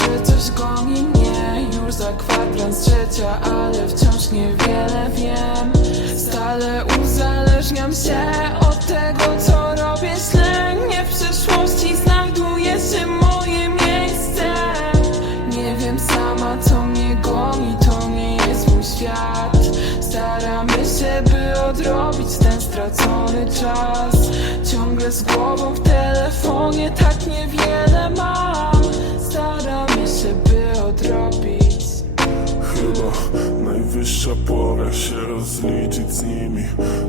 że coś goni mnie. Już za kwadrans trzecia, ale wciąż niewiele wiem. Stale uzależniam się od tego, co robię źle. Nie w przeszłości znajduje się moje miejsce. Nie wiem sama, co mnie goni, to nie jest mój świat. Staramy się, by odrobić ten stracony czas. Ciągle z głową w telefonie, tak nie wiem. Najwyższa pora się rozliczyć z nimi.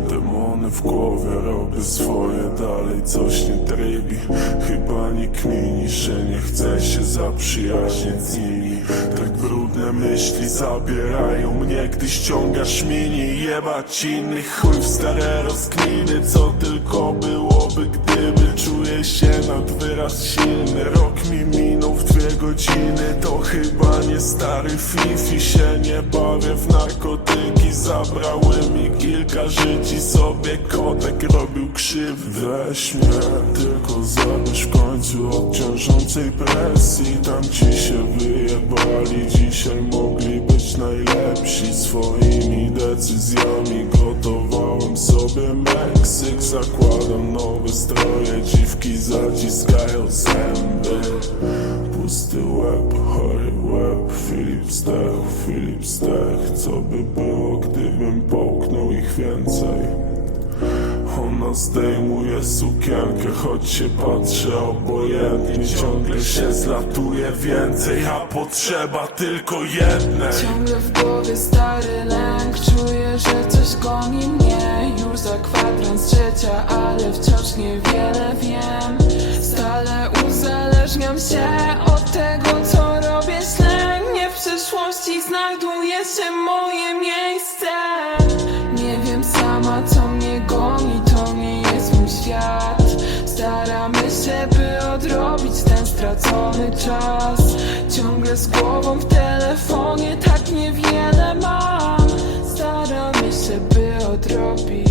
Demony w głowie robię swoje dalej coś nie trybi. Chyba nie kmini, że nie chce się zaprzyjaźnić z nimi. Tak brudne myśli zabierają mnie, gdy ściągasz mini. Jebać innych chuj w stare rozkminy. Co tylko byłoby, gdyby czuję się nad wyraz silny godziny To chyba nie stary fifi. Się nie bawię w narkotyki Zabrały mi kilka życi. Sobie kotek robił krzywdy Weź mnie, tylko zabierz w końcu Od ciążącej presji. Tam ci się wyjebali Dzisiaj mogli być najlepsi. Swoimi decyzjami Gotowałem sobie Meksyk. Zakładam nowe stroje Dziwki zaciskają zęby Pusty łeb, chory łeb Filip Stech, Filip Stech Co by było, gdybym połknął ich więcej? Ona zdejmuje sukienkę, choć się patrzę obojętnie. Ciągle się zlatuje więcej, a potrzeba tylko jednej życia, ale wciąż niewiele wiem. Stale uzależniam się od tego, co robię źle. Nie w przyszłości znajduję się moje miejsce. Nie wiem sama, co mnie goni, to nie jest mój świat. Staramy się, by odrobić ten stracony czas. Ciągle z głową w telefonie, tak niewiele mam. Staramy się, by odrobić